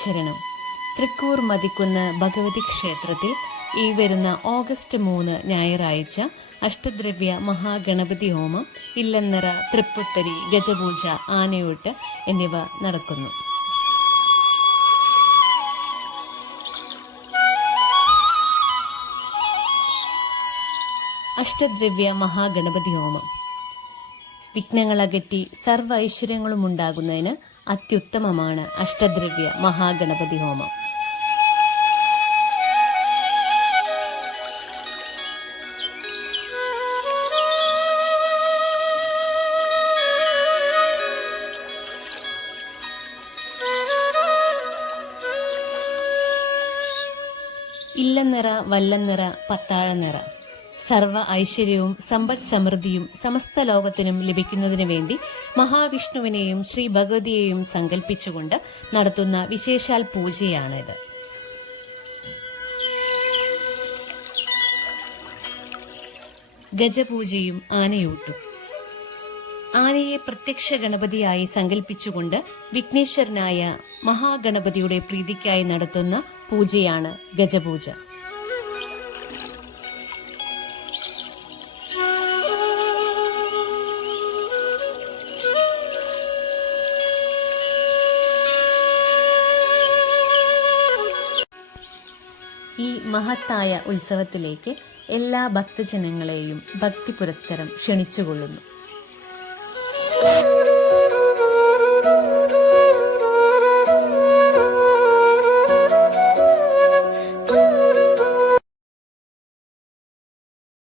ദിനാചരണം തൃക്കൂർ മതിക്കുന്ന് ഭഗവതി ക്ഷേത്രത്തിൽ ഈ വരുന്ന ഓഗസ്റ്റ് 3 ഞായറാഴ്ച അഷ്ടദ്രവ്യ മഹാഗണപതി ഹോമം, ഇല്ലന്നറ, തൃപ്പുത്തരി, ഗജപൂജ, ആനയൂട്ട് എന്നിവ നടക്കുന്നു. അഷ്ടദ്രവ്യ മഹാഗണപതി ഹോമം വിഘ്നങ്ങളകറ്റി സർവ്വ ഐശ്വര്യങ്ങളും ഉണ്ടാകുന്നതിന് അത്യുത്തമമാണ് അഷ്ടദ്രവ്യ മഹാഗണപതി ഹോമം. ഇല്ലനിറ, വല്ലനിറ, പത്താഴനിറ സർവ ഐശ്വര്യവും സമ്പദ് സമൃദ്ധിയും സമസ്ത ലോകത്തിനും ലഭിക്കുന്നതിനു വേണ്ടി മഹാവിഷ്ണുവിനെയും ശ്രീ ഭഗവതിയെയും സങ്കല്പിച്ചുകൊണ്ട് നടത്തുന്ന വിശേഷാൽ പൂജയാണിത്. ഗജപൂജയും ആനയൂട്ടും. ആനയെ പ്രത്യക്ഷ ഗണപതിയായി സങ്കല്പിച്ചുകൊണ്ട് വിഘ്നേശ്വരനായ മഹാഗണപതിയുടെ പ്രീതിക്കായി നടത്തുന്ന പൂജയാണ് ഗജപൂജ. ഈ മഹത്തായ ഉത്സവത്തിലേക്ക് എല്ലാ ഭക്തജനങ്ങളെയും ഭക്തി പുരസ്സരം ക്ഷണിച്ചുകൊള്ളുന്നു.